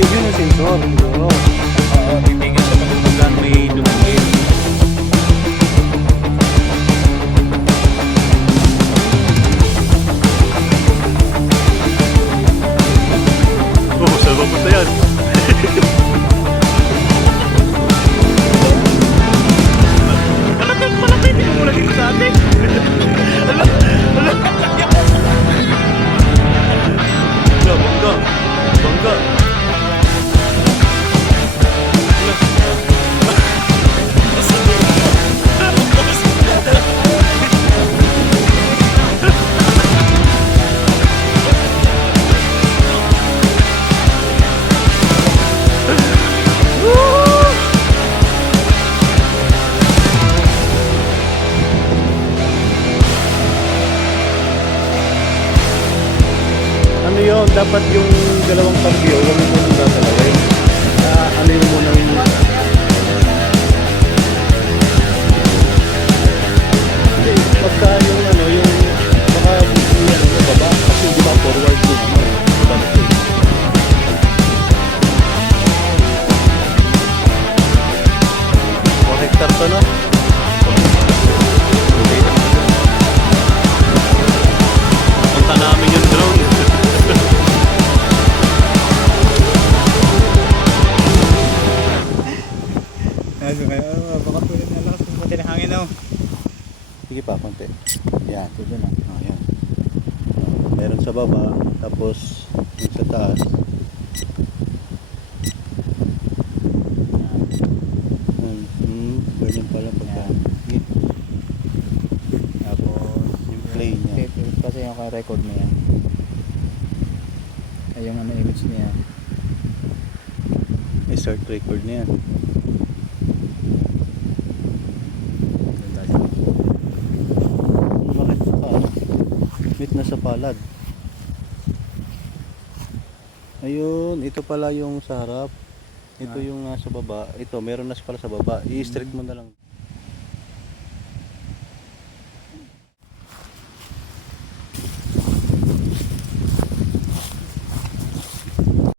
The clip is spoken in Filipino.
yun yung sensor. Siguro. Bibigyan siya pag may dumingin. Oh, sabang na yan. Malapit yung mula dito sa atin. Bangga. Bangga. Ano yun? Dapat yung dalawang pagyo, huwag mo muna tatalagay. Ano yung muna yung... Hindi, pagka yung ano, yung... Baka yung ano, baba. Kasi di ba forward yung ano, balik yun. Hectare pa na. Punta namin yung drone. Baka pwede na lang. Pati na hangin ako. Sige pa, konti. Yan. Ito na. Yan. Meron sa baba, tapos yung sa taas. Ganyan pala pagka. Sige. Tapos Yung play niya. kasi yung record niya. Ay yung ano image niya. May start record na yan. Bakit pa? Meet na sa palad. Ayun, ito pala yung sa harap. Ito yung sa baba. Ito, meron na pala sa baba. I-straight mo na lang.